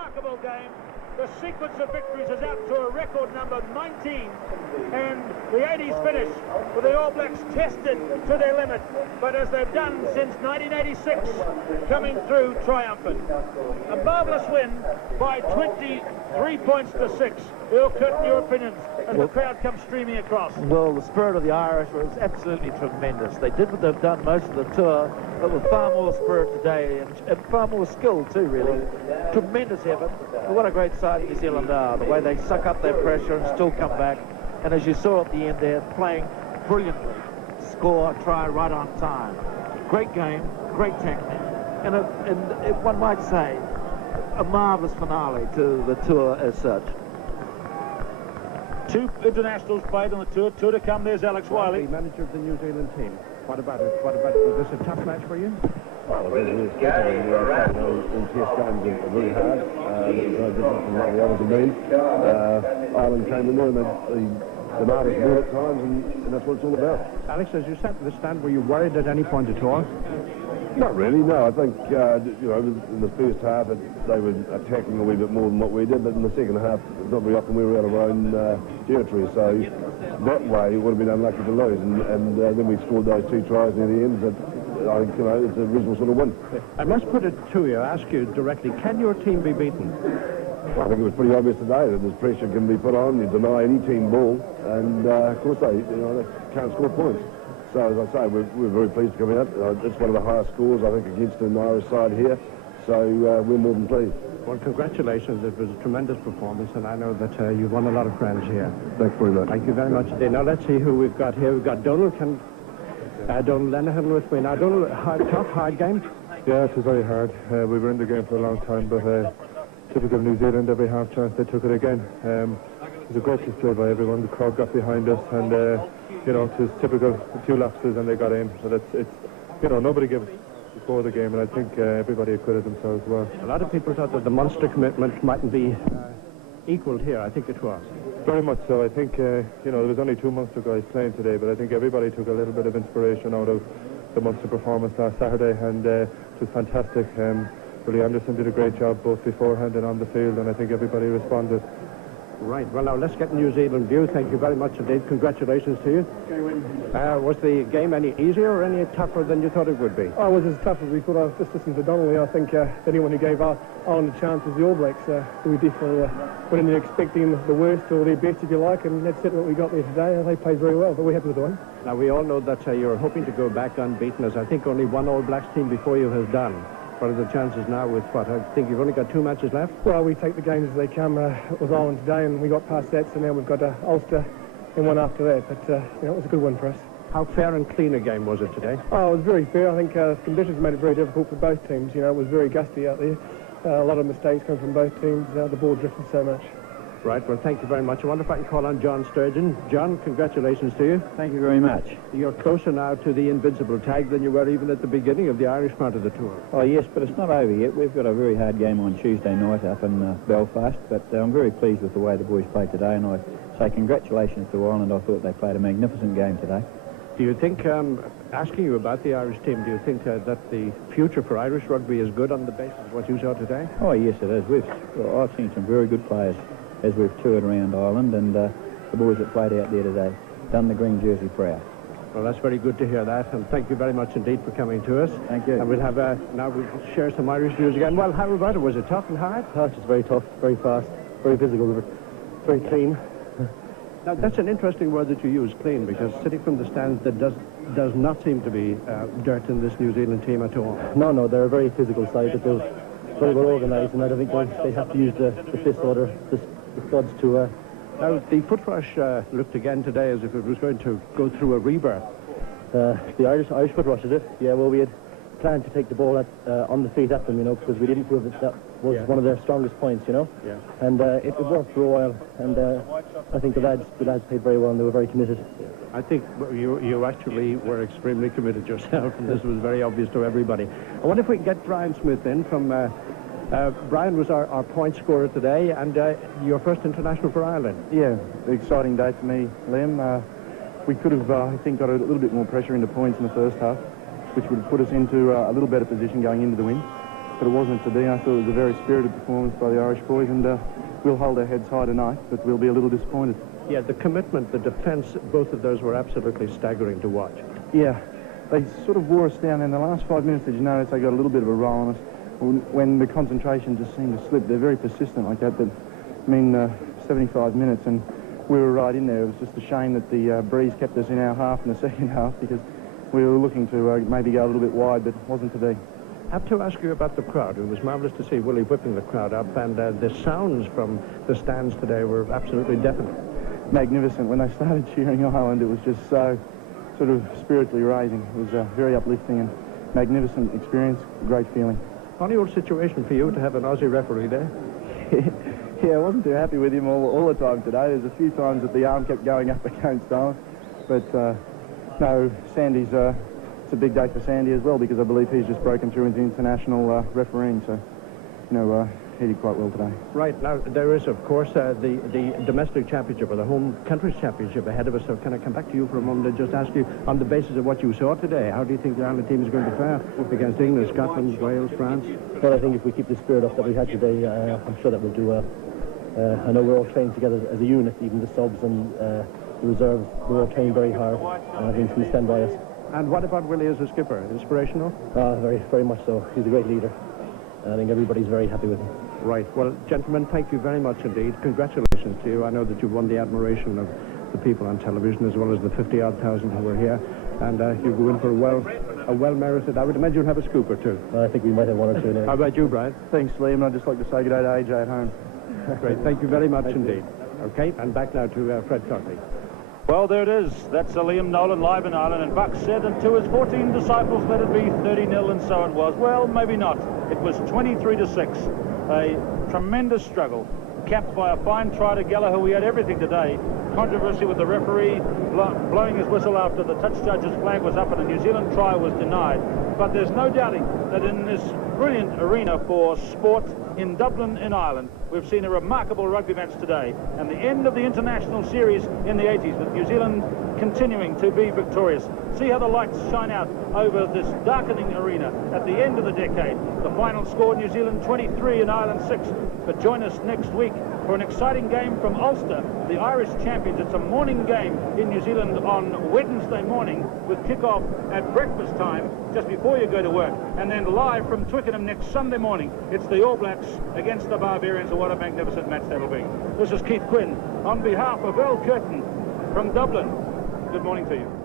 remarkable game. The sequence of victories is out to a record number 19, and the 80s finish with the All Blacks tested to their limit, but as they've done since 1986, coming through triumphant. A marvellous win by 23 points to 6. Earl Curtin, your opinions as the crowd comes streaming across? Well, the spirit of the Irish was absolutely tremendous. They did what they've done most of the tour, but with far more spirit today and far more skill too, really. Tremendous effort. What a great side New Zealand are, the way they suck up their pressure and still come back. And as you saw at the end, they're playing brilliantly. Score, try right on time. Great game, great technique, and one might say, a marvellous finale to the tour as such. Two internationals played on the tour. Two to come. There's Alex Wyllie, the manager of the New Zealand team. What about it? Was this a tough match for you? Well, it is definitely. All test games are very hard. There's no different from what the others have been. Ireland came in there and the martyrs won at times, and that's what it's all about. Alex, as you sat in the stand, were you worried at any point at all? Not really, no. I think, in the first half, they were attacking a wee bit more than what we did, but in the second half, not very often we were out of our own territory, so that way it would have been unlucky to lose, and then we scored those two tries near the end, but I think, it's a reasonable sort of win. I must put it to you, ask you directly, can your team be beaten? Well, I think it was pretty obvious today that there's pressure can be put on, you deny any team ball, and of course they can't score points. So, as I say, we're very pleased to come out. It's one of the highest scores, I think, against an Irish side here. So, we're more than pleased. Well, congratulations. It was a tremendous performance, and I know that you've won a lot of friends here. Thanks very much. Thank you very much indeed. Now, let's see who we've got here. We've got Donal. Donal Lenihan with me. Now, Donal, hard game? Yeah, it was very hard. We were in the game for a long time, but typical New Zealand, every half chance they took it again. It was a great display by everyone. The crowd got behind us, and it was typical, a few lapses and they got in. But it's nobody gave before the game, and I think everybody acquitted themselves well. A lot of people thought that the monster commitment mightn't be equaled here. I think it was. Very much so. I think, there was only two Munster guys playing today, but I think everybody took a little bit of inspiration out of the Munster performance last Saturday, and it was fantastic. Willie Anderson did a great job both beforehand and on the field, and I think everybody responded. Right, well now let's get New Zealand view. Thank you very much indeed. Congratulations to you. Was the game any easier or any tougher than you thought it would be? Oh, it was as tough as we thought. I was just listening to Donal here. I think anyone who gave Ireland a chance was the All Blacks. We definitely went in there expecting the worst or their best, if you like, and that's certainly what we got there today. They played very well, but we're happy with the win. Now we all know that you're hoping to go back unbeaten, as I think only one All Blacks team before you has done. What are the chances now with what? I think you've only got 2 matches left? Well, we take the games as they come. It was Ireland today, and we got past that, so now we've got Ulster and one after that. But, it was a good win for us. How fair and clean a game was it today? Oh, it was very fair. I think conditions made it very difficult for both teams. It was very gusty out there. A lot of mistakes come from both teams. The ball drifted so much. Right, well, thank you very much. I wonder if I can call on John Sturgeon. John, congratulations to you. Thank you very much. You're closer now to the invincible tag than you were even at the beginning of the Irish part of the tour. Oh, yes, but it's not over yet. We've got a very hard game on Tuesday night up in Belfast, but I'm very pleased with the way the boys played today, and I say congratulations to Ireland. I thought they played a magnificent game today. Do you think, asking you about the Irish team, do you think that the future for Irish rugby is good on the basis of what you saw today? Oh, yes, it is. I've seen some very good players as we've toured around Ireland, and the boys that played out there today done the green jersey proud. Well, that's very good to hear that, and thank you very much indeed for coming to us. Thank you. And we'll have now we'll share some Irish news again. Well, how about it? Was it tough and hard? Oh, it's just very tough, very fast, very physical, very clean. Now, that's an interesting word that you use, clean, because sitting from the stands, there does not seem to be dirt in this New Zealand team at all. No, they're a very physical side, but they're very well organised, and I don't think they have to use the fist order, the squads to... Now, the foot rush looked again today as if it was going to go through a rebirth. The Irish foot rush, is it? Yeah, well, we had planned to take the ball on the feet at them, because we didn't feel that was one of their strongest points, Yeah. And it worked for a while, and I think the lads played very well, and they were very committed. I think you actually were extremely committed yourself, and this was very obvious to everybody. I wonder if we can get Brian Smith in from... Brian was our point scorer today, and your first international for Ireland. Yeah, exciting day for me, Liam. We could have, I think, got a little bit more pressure into points in the first half, which would have put us into a little better position going into the win. but it wasn't to be. I thought it was a very spirited performance by the Irish boys, and we'll hold our heads high tonight, but we'll be a little disappointed. Yeah, the commitment, the defence, both of those were absolutely staggering to watch. Yeah, they sort of wore us down in the last 5 minutes. Did you notice they got a little bit of a roll on us? When the concentration just seemed to slip, they're very persistent like that, but I mean, 75 minutes, and we were right in there. It was just a shame that the breeze kept us in our half in the second half, because we were looking to maybe go a little bit wide, but it wasn't to be. I have to ask you about the crowd. It was marvellous to see Wyllie whipping the crowd up, and the sounds from the stands today were absolutely deafening. Magnificent. When they started cheering Ireland, it was just so sort of spiritually raising. It was very uplifting and magnificent experience, great feeling. Funny old situation for you to have an Aussie referee there. Yeah, I wasn't too happy with him all the time today. There's a few times that the arm kept going up against Donal, but no, Sandy's, it's a big day for Sandy as well, because I believe he's just broken through into international refereeing, so, you know, he did quite well today. Right, now there is, of course, the domestic championship, or the home countries championship ahead of us, so can I come back to you for a moment and just ask you, on the basis of what you saw today, how do you think the Ireland team is going to fare against England, Scotland, Wales, France? Well, I think if we keep the spirit up that we had today, I'm sure that we'll do well. I know we're all trained together as a unit, even the subs and the reserves. We're all trained very hard, and I think he'll stand by us. And what about Wyllie as a skipper? Inspirational? Very, very much so. He's a great leader. I think everybody's very happy with him. Right. Well, gentlemen, thank you very much indeed. Congratulations to you. I know that you've won the admiration of the people on television, as well as the 50-odd thousand who were here. And you go in for a well-merited, I would imagine you'll have a scoop or two. I think we might have one or two now. How about you, Brian? Thanks, Liam. I'd just like to say good day to AJ at home. Great. Thank you very much indeed. Okay, and back now to Fred Courtney. Well, there it is. That's Liam Nolan live in Ireland, and Buck said, and to his 14 disciples, let it be 30-0, and so it was. Well, maybe not. It was 23-6. A tremendous struggle, capped by a fine try to Gallagher, who had everything today. Controversy with the referee blowing his whistle after the touch judge's flag was up and a New Zealand try was denied. But there's no doubting that in this brilliant arena for sport in Dublin in Ireland, we've seen a remarkable rugby match today, and the end of the international series in the 80s, with New Zealand continuing to be victorious. See how the lights shine out over this darkening arena at the end of the decade. The final score, New Zealand 23 and Ireland 6. But join us next week for an exciting game from Ulster, the Irish champions. It's a morning game in New Zealand on Wednesday morning, with kick-off at breakfast time, just before you go to work, and then live from Twickenham next Sunday morning. It's the All Blacks against the Barbarians, and what a magnificent match that'll be. This is Keith Quinn on behalf of Al Curtin from Dublin. Good morning to you.